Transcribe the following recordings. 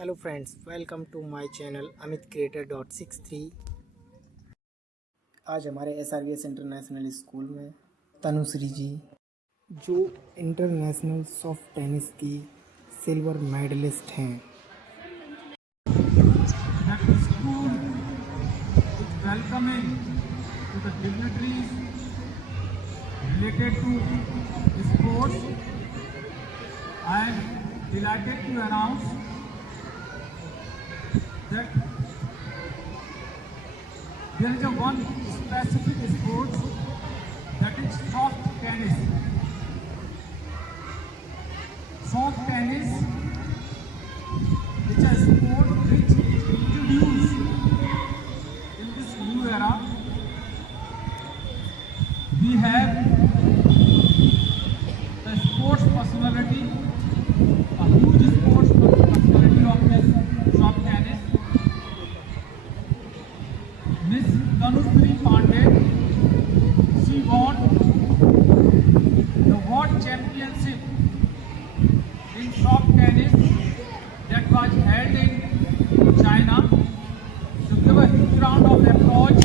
Hello friends, welcome to my channel Amit creator dot 63। आज हमारे SRVS international school में तनुश्री जी, जो इंटरनेशनल सॉफ्ट टेनिस की सिल्वर मेडलिस्ट हैं, that the school is welcoming to the dignitaries related to sports. I am delighted to announce that there is a one specific sport, that is soft tennis. Soft tennis is a sport which is introduced in this new era. We have the sports personality, a huge sports personality of this soft tennis, Miss Tanushree Pandey. She won the world championship in soft tennis that was held in China. So give a huge round of applause.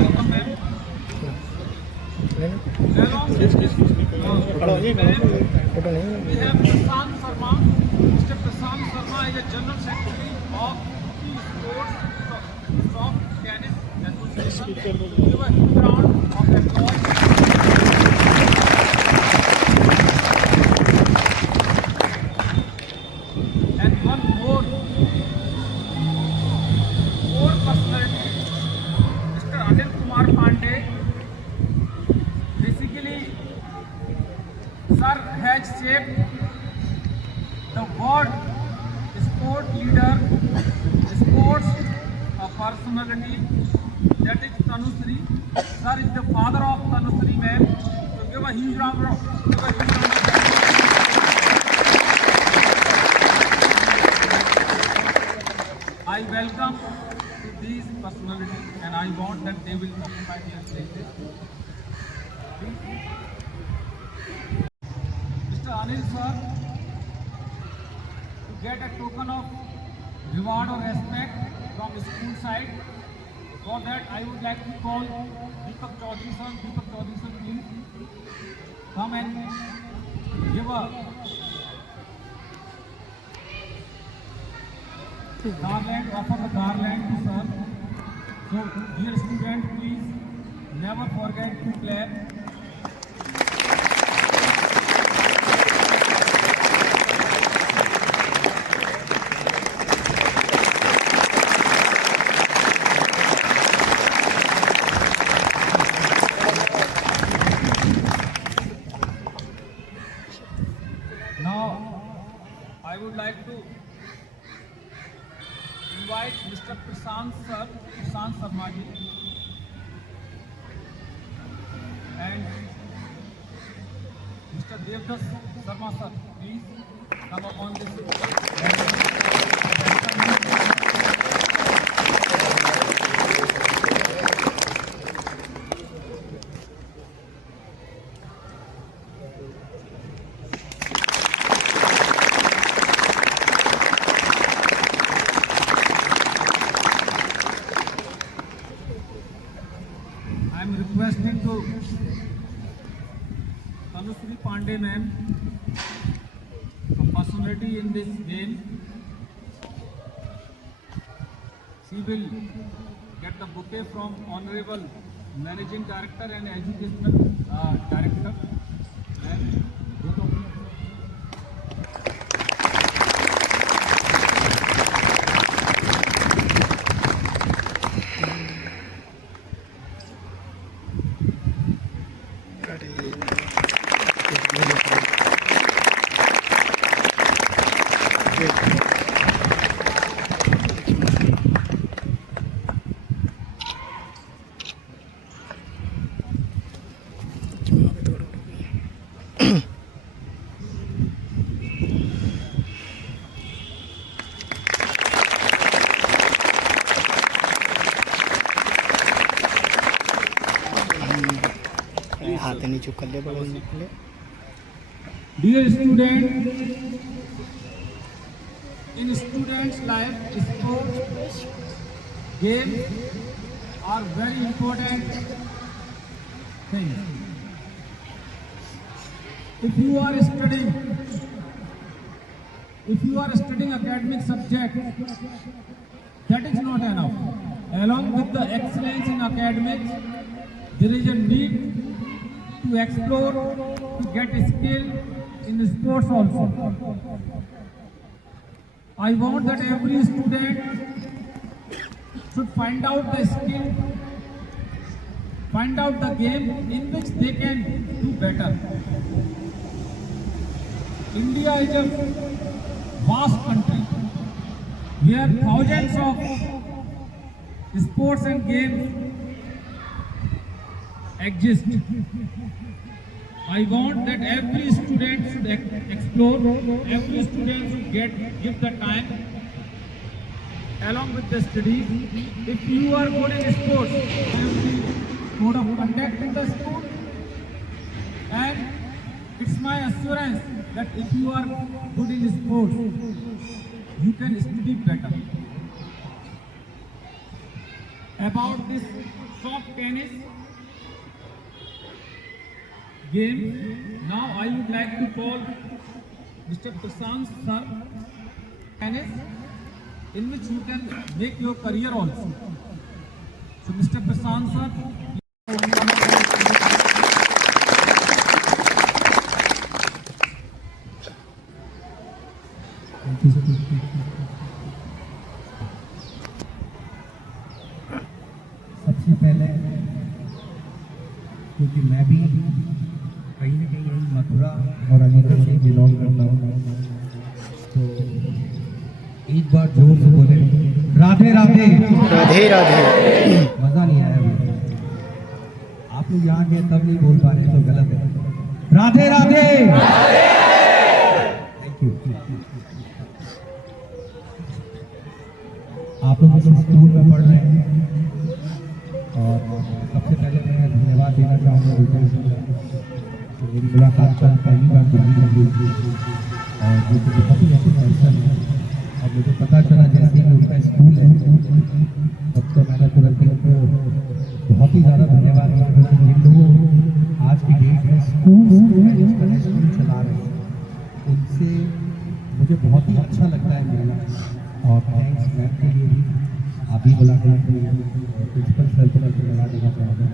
Welcome, ma'am. Along with this, we have Prashant Sharma. Mr. Prashant Sharma is a General Secretary of the Sports Soft Tennis Association. Give a huge round of applause. And one more personality, Mr. Anil Kumar Pandey. Basically, sir has shaped the world sport leader, sports personality, that is Tanushree. Sir is the father of Tanushree, ma'am. So give a huge round of applause. I welcome to these personalities and I want that they will occupy their places. Mr. Anil sir, to get a token of reward or respect from school side, for that I would like to call Deepak Chaudhary sir. Deepak Chaudhary sir, please come and give a garland, offer the garland to sir. So dear student, please never forget to clap. Now, I would like to invite Mr. Prashant Sharma ji, and Mr. Devdas Sharma sir, please come upon this. I am requesting to Tanushree Pandey ma'am, a personality in this game. She will get the bouquet from Honorable Managing Director and Educational Director. And both of you. हाथ नहीं चुक कर ले बगल में ले। Dear student, in students' life, sports, games are very important things. If you are studying academic subject, that is not enough. Along with the excellence in academics, there is a need to explore, to get skill in sports also. I want that every student should find out the skill, find out the game in which they can do better. India is a vast country where thousands of sports and games exist. I want that every student should explore, every student should give the time along with the studies. If you are good in sports, there will be code of conduct in the school, and it's my assurance that if you are good in sports, you can study better. About this soft tennis game, now I would like to call Mr. Prashant sir, tennis, in which you can make your career also. So Mr. Prashant sir, सबसे पहले क्योंकि मैं भी कहीं ना कहीं यही मथुरा और अलीगढ़ से बिलोंग करता हूँ, तो एक बार जोर से बोले राधे राधे। राधे राधे। मज़ा नहीं आया मुझे। आप लोग यहाँ के तब नहीं बोल पा रहे तो गलत है। राधे राधे। Thank you. आप लोग तो स्कूल में पढ़ रहे हैं, और सबसे पहले मैं धन्यवाद देना चाहूँगा तो मेरी मुलाकात का पहली बार दिल्ली में हुई थी, और जो कि बहुत ही अच्छी फंक्शन है। और मुझे पता चला जैसे ही उनका स्कूल है, तब तो मैंने तुरंत उनको बहुत ही ज़्यादा धन्यवाद दिया, क्योंकि जिन लोगों आज की डेट में स्कूल इंटरनेशनल चला रहे हैं, उनसे मुझे बहुत ही अच्छा लगता है मिलना। और थैंक्स मैम के लिए भी, आप ही बुला कर प्रिंसिपल सर को मैं धन्यवाद देना चाहूँगा,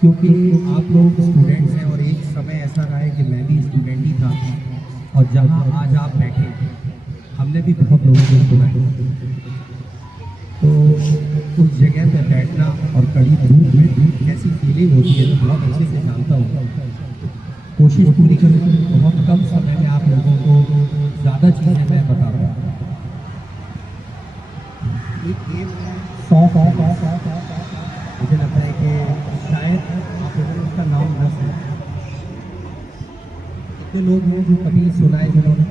क्योंकि आप लोग स्टूडेंट्स हैं और एक समय ऐसा रहा है कि मैं भी स्टूडेंट ही था, और जहाँ आज आप बैठे हमने भी बहुत लोगों को सुना है, तो उस जगह पे बैठना और कड़ी धूप में कैसी फीलिंग होती है तो बहुत अच्छे से जानता हूँ। कोशिश पूरी करूँ बहुत कम समय में आप लोगों को ज़्यादा चीज़ें मैं बता रहा हूँ। एक गेम सॉफ्ट मुझे लगता है कि शायद आप लोगों ने उसका नाम न सुना। कितने लोग हैं जो कभी सुना है जिन्होंने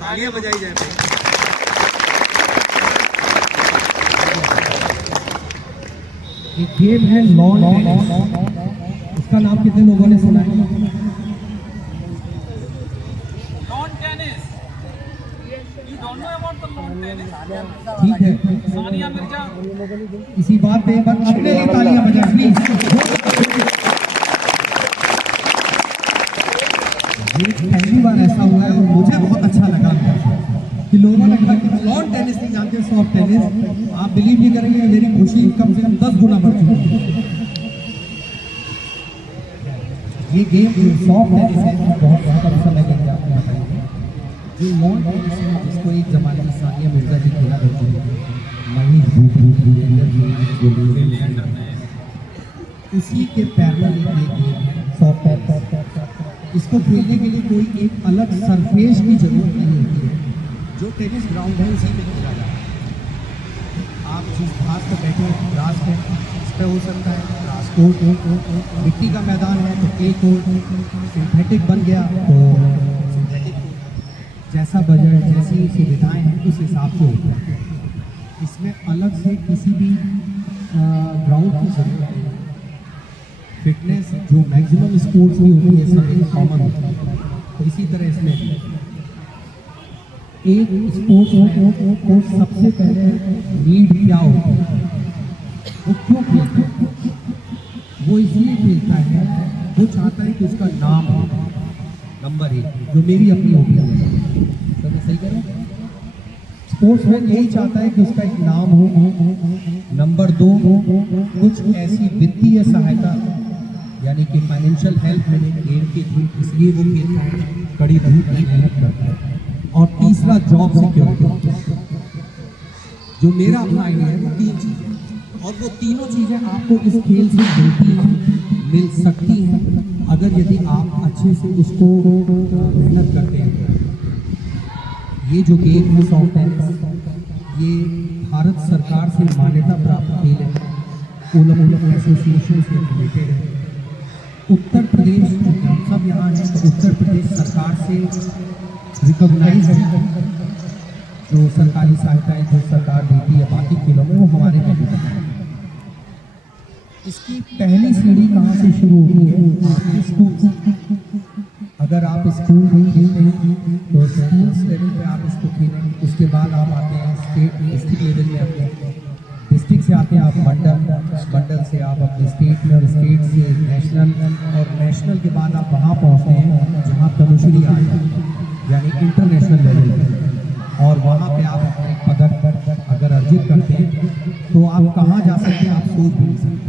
तालियां बजाई जाए। एक गेम है लॉन टेनिस, उसका नाम कितने लोगों ने सुना है? lawn tennis. You don't know about the lawn tennis? ठीक है, सानिया मिर्जा. इसी बात पे बस अपने लिए तालियां बजाएं प्लीज। पहली बार ऐसा हुआ है और मुझे बहुत अच्छा लगा कि लोगों ने कहा कि लॉन टेनिस नहीं जानते, सॉफ्ट टेनिस। आप बिलीव नहीं करेंगे, मेरी खुशी कम से कम 10 गुना बढ़ चुकी है। ये गेम जो सॉफ्ट टेनिस है बहुत कम समय लग जाता है बताइए। जो लॉन टेनिस है जिसको एक जमाने में सानिया मिर्जा जी खेला करती है, मनीष उसी के पैरेलल ये गेम है सॉफ्ट टेनिस। इसको खेलने के लिए कोई एक अलग सरफेस की जरूरत नहीं होती है, जो टेनिस ग्राउंड है उसी में खेला जाता है। इस पर हो सकता है, ग्रास कोर्ट, मिट्टी का मैदान है तो क्ले कोर्ट, सिंथेटिक बन गया तो सिंथेटिक कोर्ट। जैसा बजट, जैसी सुविधाएं हैं उस हिसाब से होता है। इसमें अलग से किसी भी ग्राउंड की जरूरत नहीं है। फिटनेस जो मैक्सिमम स्पोर्ट्स में होती है सब कॉमन होता है, तो इसी तरह इसमें एक स्पोर्ट्स में को सबसे पहले नीड क्या होती है, वो क्यों खेलता है? वो इसलिए खेलता है, वो चाहता है कि उसका नाम हो, नंबर 1, जो मेरी अपनी ओपिनियन है। तो मैं सही कह रहा हूँ? स्पोर्ट्स में यही चाहता है कि उसका एक नाम हो। नंबर 2, कुछ ऐसी वित्तीय सहायता यानी कि फाइनेंशियल हेल्प मिले गेम के थ्रू, इसलिए वो खेलता है, कड़ी धूप में मेहनत करता है। और तीसरा जॉब सिक्योरिटी, जो मेरा अपना आइडिया है, वो 3 चीज़ें, और वो तीनों चीज़ें आपको इस खेल से मिलती हैं, मिल सकती हैं अगर यदि आप अच्छे से उसको मेहनत करते हैं। ये जो गेम है सॉफ्ट टेनिस, ये भारत सरकार से मान्यता प्राप्त खेल है, ओलंपिक एसोसिएशन से रिलेटेड है। उत्तर प्रदेश, हम सब यहाँ हैं तो उत्तर प्रदेश सरकार से रिकॉग्नाइज है, जो सरकारी सहायताएं जो सरकार देती है बाकी खेलों में वो हमारे में भी है। इसकी पहली सीढ़ी कहाँ से शुरू होती है? आपके स्कूल से। अगर आप स्कूल नहीं खेलते हैं तो स्कूल लेवल पे आप इसको खेलें, उसके बाद आप आते हैं स्टेट डिस्ट्रिक्ट लेवल में, अपने डिस्ट्रिक्ट से आते हैं आप मंडल से आप अपने स्टेट में, और स्टेट से नेशनल, और नेशनल के बाद आप वहाँ पहुँचते हैं जहाँ तनुश्री आ जाए, यानी इंटरनेशनल लेवल पे, और वहाँ पे आप अपने पदक अगर अर्जित करते हैं तो आप कहाँ जा सकते हैं आप सोच भी नहीं सकते।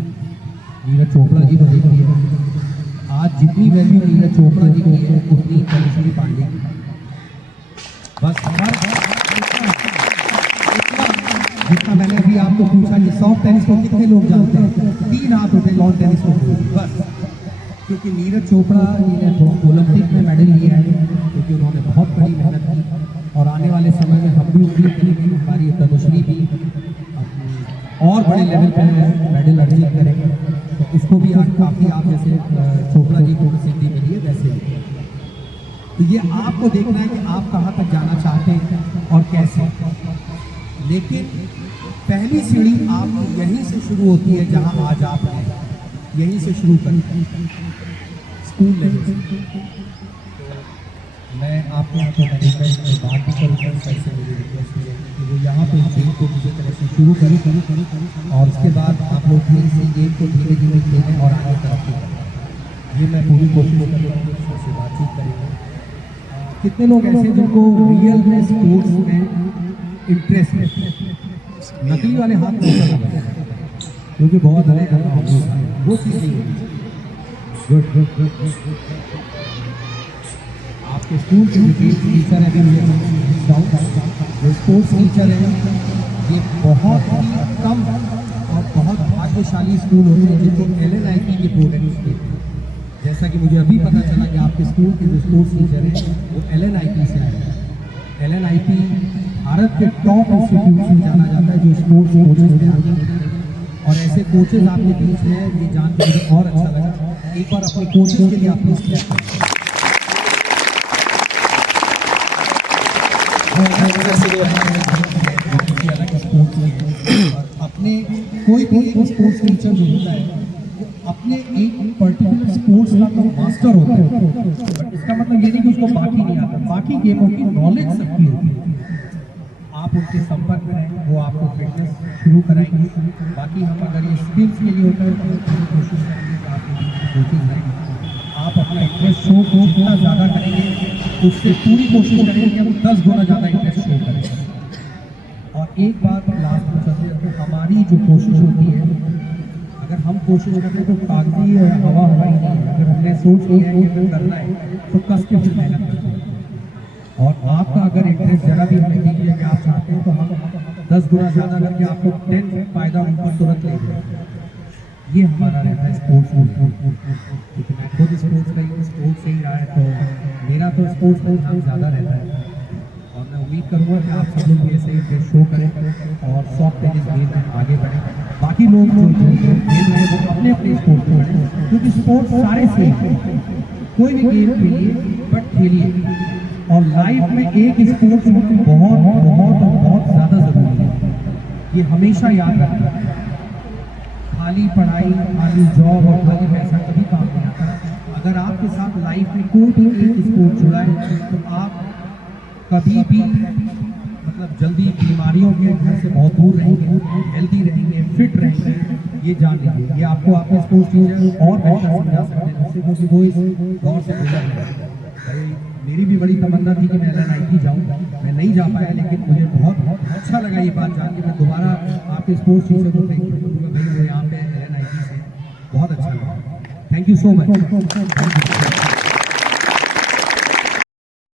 नीरज चोपड़ा जी को देखिए, आज जितनी वैल्यू नीरज चोपड़ा जी की है उतनी तनुश्री पांडे की। बस जितना मैंने अभी आपको पूछा कि सॉफ्ट टेनिस को कितने लोग जानते हैं, 3 हाथ उठे लॉन टेनिस को, बस। क्योंकि नीरज चोपड़ा जी ने ओलंपिक में मेडल लिया है, क्योंकि उन्होंने बहुत बड़ी मेहनत की, और आने वाले समय में हम भी उम्मीद करेंगे हमारी तनुश्री भी अपनी और बड़े लेवल पर मेडल अर्जित करेंगे। तो उसको भी आज काफ़ी, आप जैसे चोपड़ा जी को प्रसिद्धि मिली है वैसे ही। तो ये आपको देखना है कि आप कहाँ तक जाना चाहते हैं और कैसे। लेकिन पहली सीढ़ी आप यहीं से शुरू होती है जहाँ आज आप हैं, यहीं से शुरू करें, स्कूल लेवल से। मैं आपके यहाँ पे मैनेजमेंट में बात भी करूँगा, सर से मेरी रिक्वेस्ट है कि वो यहाँ पे गेम को किसी तरह से शुरू करें, और उसके बाद आप लोग फिर से गेम को धीरे धीरे खेलें और आगे तरक्की करें। ये मैं पूरी कोशिश करूँगा, सर से बातचीत करेंगे। कितने लोग ऐसे जिनको रियल में स्पोर्ट्स में इंटरेस्ट है? नकली वाले हाथ नहीं लगा, क्योंकि बहुत वो चीज़ नहीं होगी। गुड। आपके स्कूल के जो टीचर है, जो स्पोर्ट्स टीचर है, ये बहुत ही कम और बहुत भाग्यशाली स्कूल होते हैं जिनको LNIP के प्रोडक्ट्स देते हैं। जैसा कि मुझे अभी पता चला कि आपके स्कूल के जो स्पोर्ट्स टीचर हैं वो LNIP से आए हैं। LNIP भारत के टॉप इंस्टीट्यूट में जाना जाता है जो स्पोर्ट्स कोचेज तैयार करते हैं, और ऐसे कोचेज आपके बीच में ये जान के मुझे और अच्छा लगा। एक बार अपने कोचेज के लिए आप प्लीज क्लैप करें। अपने कोई भी एक स्पोर्ट्स टीचर जो होता है अपने एक पर्टिकुलर स्पोर्ट्स का तो मास्टर होता है, बट इसका मतलब ये नहीं कि उसको बाकी नहीं आता, बाकी गेमों की नॉलेज सबकी होती है। आप उनके संपर्क में रहेंगे, वो आपको फिटनेस शुरू कराएंगे। बाकी हम अगर ये स्किल्स के लिए होता है तो पूरी कोशिश करेंगे कि आपको कोचिंग करेंगे। आप अपना इंटरेस्ट शो को जितना ज़्यादा करेंगे उससे पूरी कोशिश करेंगे कि हम 10 गुना ज़्यादा इंटरेस्ट शो करें। और एक बात लास्ट में चलते हैं, हमारी जो कोशिश होती है, अगर हम कोशिश करते तो कागजी हवा हवाई नहीं है। अगर हमने सोच लिया है कि हमें करना है तो कस के फिर मेहनत करते हैं। और आपका अगर इंटरेस्ट जरा भी हमें देख लिया कि आप चाहते हैं तो हम 10 गुना ज़्यादा करके आपको 10 फायदा उन पर तुरंत लेंगे। ये हमारा रहता है स्पोर्ट्स में। क्योंकि मैं खुद स्पोर्ट्स का ही स्पोर्ट्स से ही रहा है, तो मेरा तो स्पोर्ट्स में ध्यान ज़्यादा रहता है। और मैं उम्मीद करूँगा कि आप सब लोग ये सही शो करें और सॉफ्ट टेनिस गेम में आगे बढ़ें। बाकी लोग जो खेल रहे हैं वो अपने अपने स्पोर्ट्स में हैं, क्योंकि स्पोर्ट्स सारे सेम हैं। कोई भी गेम खेलिए बट खेलिए, और लाइफ में एक स्पोर्ट्स बहुत बहुत बहुत ज़्यादा ज़रूरी है, ये हमेशा याद रखना। खाली पढ़ाई, खाली जॉब और खाली पैसा कभी काम नहीं आता। अगर आपके साथ लाइफ में कोई भी एक स्पोर्ट जुड़ा है तो आप कभी भी मतलब जल्दी बीमारियों के घर से बहुत दूर रहेंगे, हेल्दी रहेंगे, फिट रहेंगे। ये जान लीजिए, ये आपको आपके स्पोर्ट्स टीचर और बेहतर समझा सकते हैं जिससे, क्योंकि वो इस दौर से गुजर रहे हैं। मेरी भी बड़ी तमन्ना थी कि मैं LNIT जाऊँ, मैं नहीं जा पाया, लेकिन मुझे बहुत अच्छा लगा ये बात जान के। मैं दोबारा आपके स्पोर्ट्स टीचर को थैंक यू बोलूँगा, भाई वो यहाँ पे LNIT से बहुत अच्छा लगा। Thank you so much.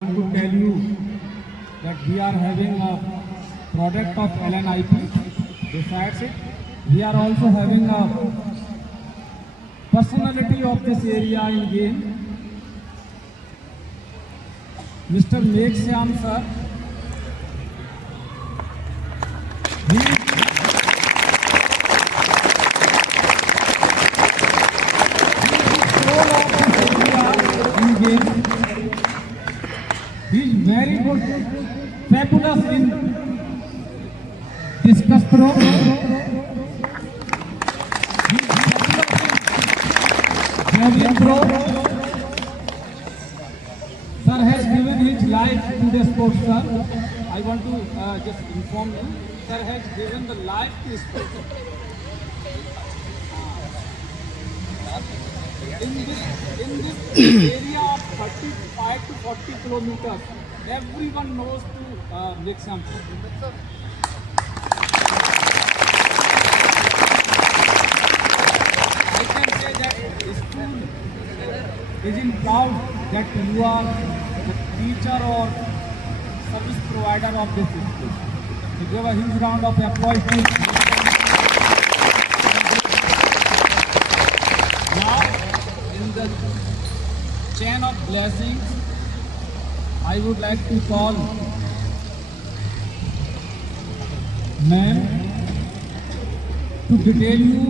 To tell you that we are having a product of LNIP. Besides it, we are also having a personality of this area in game. Mr. Megh Shyam sir. He is soul of this area in game. He is very good, fabulous in discus throw. He is fabulous in javelin throw. Sir has given his life to the sport, sir. I want to just inform you, sir has given the life to sport. In this area of 35 to 40 kilometers, everyone knows to make something. I can say that the school is in proud that you are the teacher or service provider of this school. So give a huge round of applause to now. In the chain of blessings, I would like to call ma'am to detail you,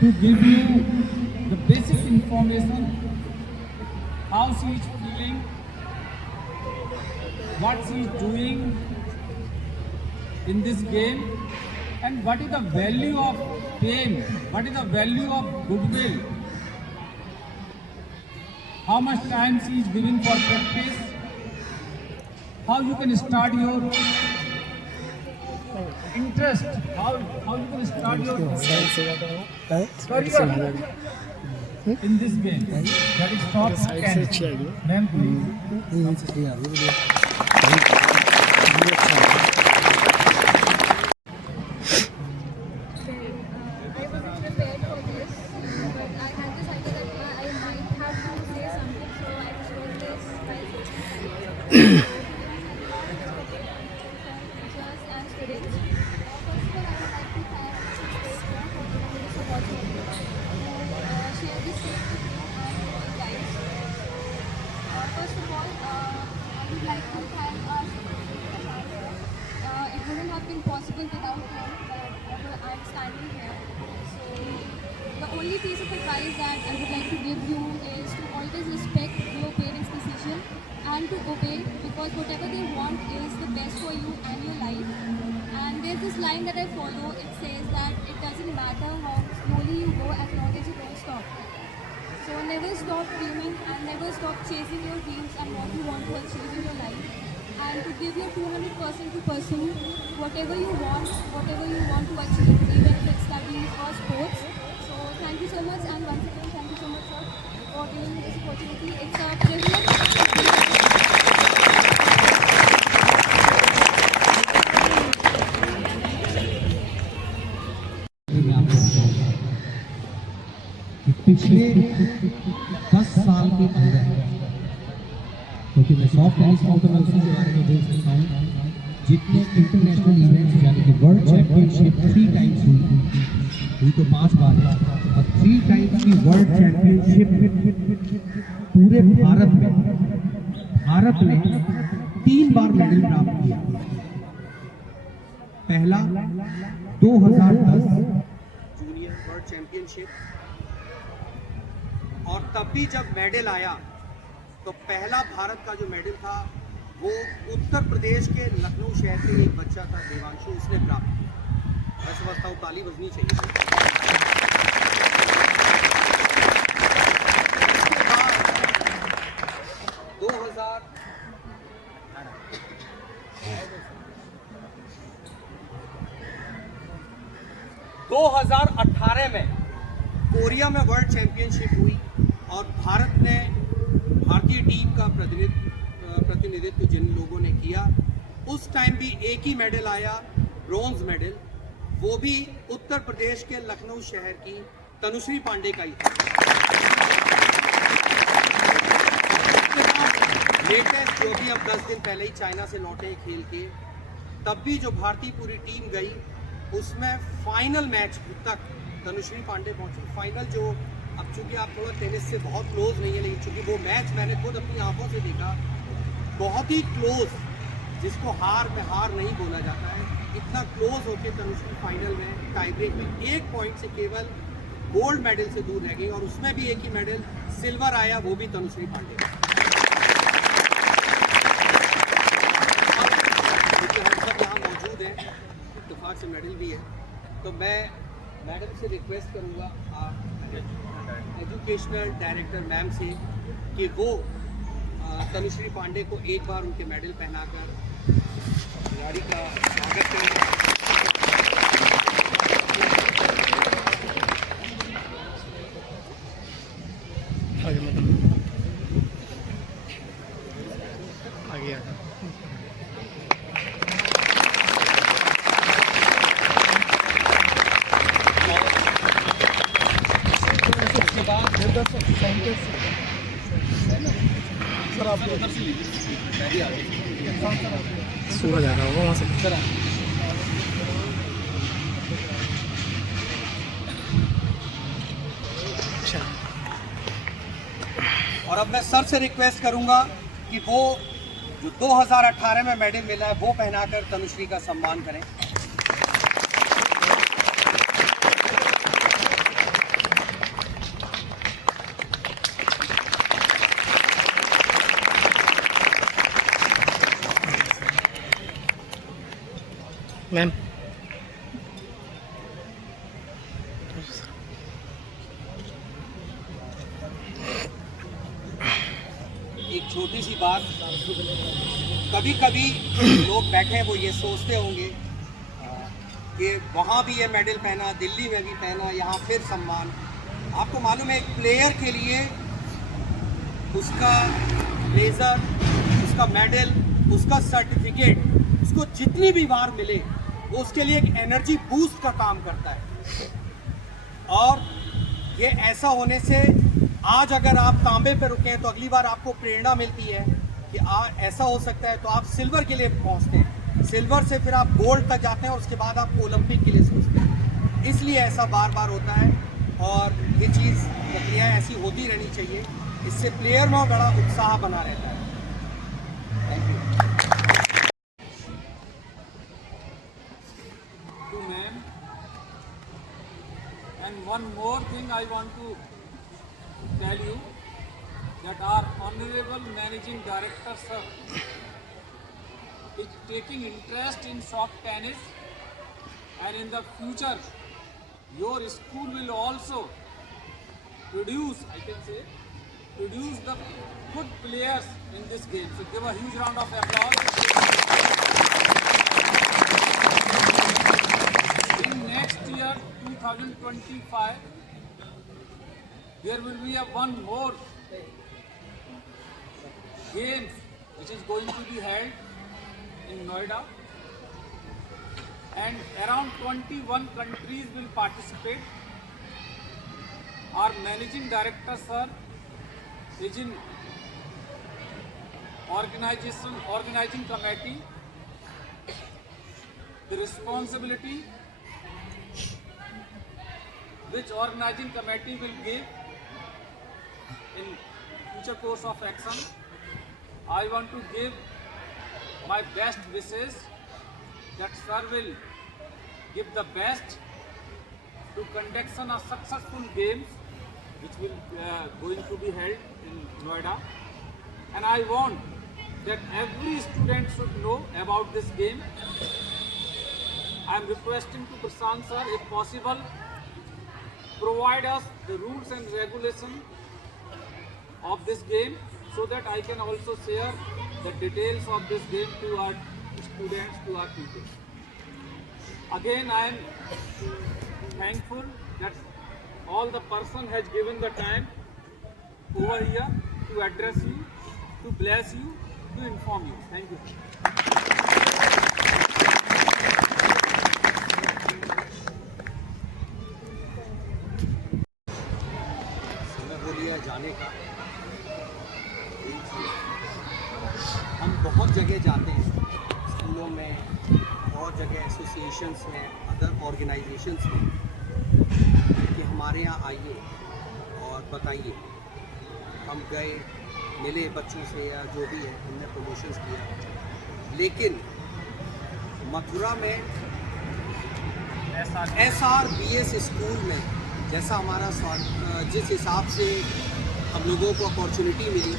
to give you the basic information, how she is feeling, what she is doing in this game, and what is the value of pain, what is the value of goodwill, how much time she is giving for practice, how you can start your interest, how you can start your career in this game. That is top 10. Ma'am, please. I wasn't prepared for this, but I had this idea that I might have to say something, so I chose this teachers and students. First of all, I would like to thank Shweta for giving me this opportunity to share this stage with you and you guys. First of all, I would like to thank our secretary. It wouldn't have been possible without him that I'm standing here. So the only piece of advice that I would like to give you is to always respect your parents' decision and to obey, because whatever they want is the best for you and your life. And there's this line that I follow. It says that it doesn't matter how slowly you go as long as you don't stop. So never stop dreaming and never stop chasing your dreams and what you want to achieve in your life. And to give your 200% to pursue whatever you want to achieve, even if it's studies or sports. So thank you so much, and once again thank you so much, sir, for giving me this opportunity. It's a privilege. पिछले 10 साल के अंदर, क्योंकि मैं soft tennis का तो मैं उसी के बारे में बोल सकता हूँ, जितने इंटरनेशनल इवेंट्स यानी कि वर्ल्ड चैंपियनशिप 3 टाइम्स हुई तो 5 बार, और 3 टाइम्स की वर्ल्ड चैंपियनशिप पूरे भारत ने 3 बार मेडल प्राप्त किया। पहला 2010 जूनियर वर्ल्ड चैंपियनशिप, और तब भी जब मेडल आया तो पहला भारत का जो मेडल था वो उत्तर प्रदेश के लखनऊ शहर से एक बच्चा था देवांशु, उसने प्राप्त किया। मैं समझता हूँ ताली बजनी चाहिए। उसके बाद 2018 में कोरिया में वर्ल्ड चैंपियनशिप हुई और भारतीय टीम का प्रतिनिधित्व जिन लोगों ने किया, उस टाइम भी एक ही मेडल आया, ब्रॉन्ज मेडल, वो भी उत्तर प्रदेश के लखनऊ शहर की तनुश्री पांडे का ही था। लेटेस्ट जो भी हम 10 दिन पहले ही चाइना से लौटे खेल के, तब भी जो भारतीय पूरी टीम गई उसमें फाइनल मैच तक तनुश्री पांडे पहुंची। फाइनल जो, अब चूंकि आप थोड़ा टेनिस से बहुत क्लोज नहीं है, लेकिन चूंकि वो मैच मैंने खुद अपनी आंखों से देखा, बहुत ही क्लोज, जिसको हार में हार नहीं बोला जाता है, इतना क्लोज होकर तनुश्री फाइनल में टाई ब्रेक में 1 पॉइंट से केवल गोल्ड मेडल से दूर रह गई, और उसमें भी एक ही मेडल सिल्वर आया, वो भी तनुश्री पांडे का। हम सब यहाँ मौजूद हैं, इत्तेफाक से मेडल भी है, तो मैं मैडम से रिक्वेस्ट करूँगा एजुकेशनल डायरेक्टर मैम से कि वो तनुश्री पांडे को एक बार उनके मेडल पहनाकर खिलाड़ी का स्वागत करें। आगे उसके बाद सूरज आ रहा होगा वहाँ से। अच्छा, और अब मैं सर से रिक्वेस्ट करूंगा कि वो जो 2018 में मेडल मिला है वो पहनाकर तनुश्री का सम्मान करें। मैम एक छोटी सी बात, कभी कभी लोग बैठे हैं वो ये सोचते होंगे कि वहाँ भी ये मेडल पहना, दिल्ली में भी पहना, यहाँ फिर सम्मान। आपको मालूम है, एक प्लेयर के लिए उसका ब्लेजर, उसका मेडल, उसका सर्टिफिकेट, उसको जितनी भी बार मिले वो उसके लिए एक एनर्जी बूस्ट का काम करता है। और ये ऐसा होने से आज अगर आप तांबे पे रुके हैं तो अगली बार आपको प्रेरणा मिलती है कि ऐसा हो सकता है, तो आप सिल्वर के लिए पहुंचते हैं, सिल्वर से फिर आप गोल्ड तक जाते हैं और उसके बाद आप ओलंपिक के लिए सोचते हैं। इसलिए ऐसा बार बार होता है और ये चीज़ प्रक्रिया ऐसी होती रहनी चाहिए, इससे प्लेयर में बड़ा उत्साह बना रहता है। Thank you. To ma'am. And one more thing I want to tell you, that our honorable managing director sir is taking interest in soft tennis, and in the future your school will also produce, I can say, produce the good players in this game. So give a huge round of applause. In next year 2025 there will be one more games which is going to be held in Noida, and around 21 countries will participate. Our managing director sir is in organizing committee. The responsibility which organizing committee will give in future course of action, I want to give my best wishes that sir will give the best to conduction of successful games which will going to be held in Noida, and I want that every student should know about this game. I am requesting to Prashant sir, if possible, provide us the rules and regulations of this game so that I can also share the details of this game to our students, to our pupils. Again, I am thankful that all the person has given the time over here to address you, to bless you, to inform you. Thank you. समय हो लिया जाने का। हम बहुत जगह जाते हैं, स्कूलों में और जगह एसोसिएशंस में, अदर ऑर्गेनाइजेशंस में, कि हमारे यहाँ आइए और बताइए। हम गए, मिले बच्चों से या जो भी है, हमने प्रमोशंस किया, लेकिन मथुरा में SRBS स्कूल में जैसा हमारा जिस हिसाब से हम लोगों को अपॉर्चुनिटी मिली,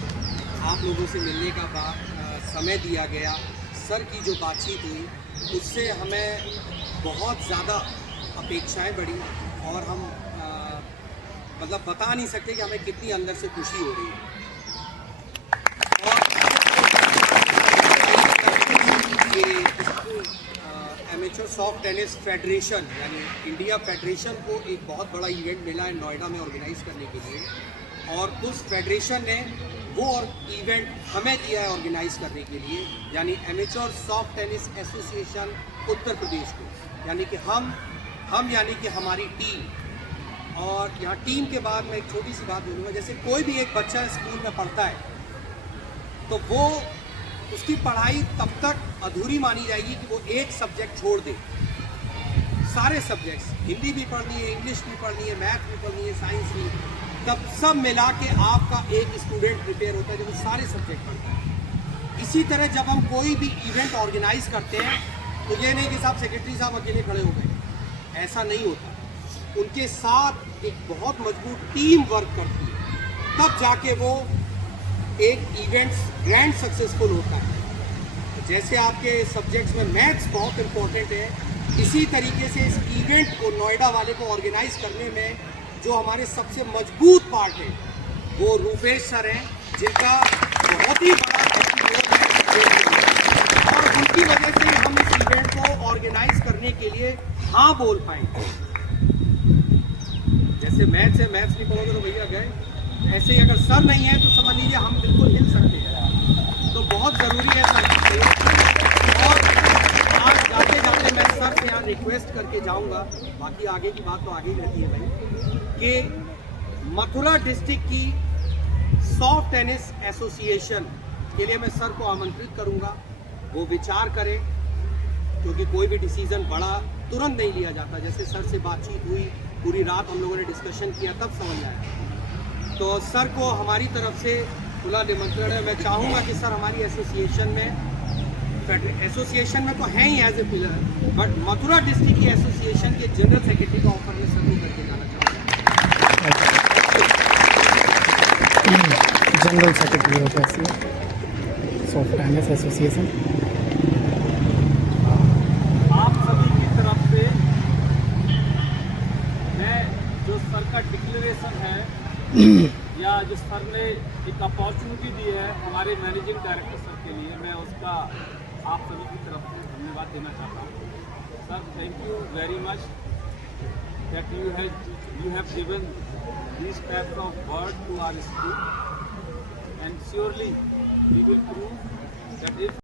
आप लोगों से मिलने का समय दिया गया, सर की जो बातचीत हुई, उससे हमें बहुत ज़्यादा अपेक्षाएं बढ़ी और हम मतलब बता नहीं सकते कि हमें कितनी अंदर से खुशी हो रही है। एमेच्योर सॉफ्ट टेनिस फेडरेशन यानी इंडिया फेडरेशन को एक बहुत बड़ा इवेंट मिला है नोएडा में ऑर्गेनाइज करने के लिए, और उस फेडरेशन ने वो और इवेंट हमें दिया है ऑर्गेनाइज करने के लिए, यानी amateur soft tennis association Uttar Pradesh को, यानी कि हम यानी कि हमारी टीम। और यहाँ टीम के बाद मैं एक छोटी सी बात बोलूँगा, जैसे कोई भी एक बच्चा स्कूल में पढ़ता है तो वो उसकी पढ़ाई तब तक अधूरी मानी जाएगी कि वो एक सब्जेक्ट छोड़ दे। सारे सब्जेक्ट्स, हिंदी भी पढ़नी है, इंग्लिश भी पढ़नी है, मैथ भी पढ़नी है, साइंस भी, तब सब मिला के आपका एक स्टूडेंट प्रिपेयर होता है जब वो सारे सब्जेक्ट पढ़ता है। इसी तरह जब हम कोई भी इवेंट ऑर्गेनाइज करते हैं तो ये नहीं कि साहब सेक्रेटरी साहब अकेले खड़े हो गए, ऐसा नहीं होता। उनके साथ एक बहुत मजबूत टीम वर्क करती है, तब जाके वो एक इवेंट्स ग्रैंड सक्सेसफुल होता है। जैसे आपके सब्जेक्ट्स में मैथ्स बहुत इम्पोर्टेंट है, इसी तरीके से इस इवेंट को नोएडा वाले को ऑर्गेनाइज करने में जो हमारे सबसे मजबूत पार्ट है वो रूपेश सर हैं, जिनका बहुत ही बड़ा और उनकी वजह से हम इस इवेंट को ऑर्गेनाइज करने के लिए हाँ बोल पाएंगे। जैसे मैथ्स है, मैथ्स नहीं पढ़ोगे तो भैया गए, ऐसे ही अगर सर नहीं है तो समझ लीजिए हम बिल्कुल हिल सकते हैं। तो बहुत ज़रूरी है सर। और आज जाते जाते मैं सर से यहाँ रिक्वेस्ट करके जाऊँगा, बाकी आगे की बात तो आगे ही रहती है भाई, कि मथुरा डिस्ट्रिक्ट की सॉफ्ट टेनिस एसोसिएशन के लिए मैं सर को आमंत्रित करूँगा, वो विचार करें, क्योंकि कोई भी डिसीज़न बड़ा तुरंत नहीं लिया जाता। जैसे सर से बातचीत हुई, पूरी रात हम लोगों ने डिस्कशन किया, तब समझ आया। तो सर को हमारी तरफ से खुला निमंत्रण है। मैं चाहूँगा कि सर हमारी एसोसिएशन में तो हैं ही as a pillar, but Mathura district की एसोसिएशन के जनरल सेक्रेटरी का ऑफर में सर को करके जाना चाहूँगा। General secretary of soft tennis association. आप सभी की तरफ से मैं जो सर का डिक्लेरेशन है या जो सर ने एक अपॉर्चुनिटी दी है हमारे मैनेजिंग डायरेक्टर सर के लिए, मैं उसका आप सभी की तरफ से धन्यवाद देना चाहता हूँ। Sir, thank you very much that you have given these types of words to our school, and surely we will prove that if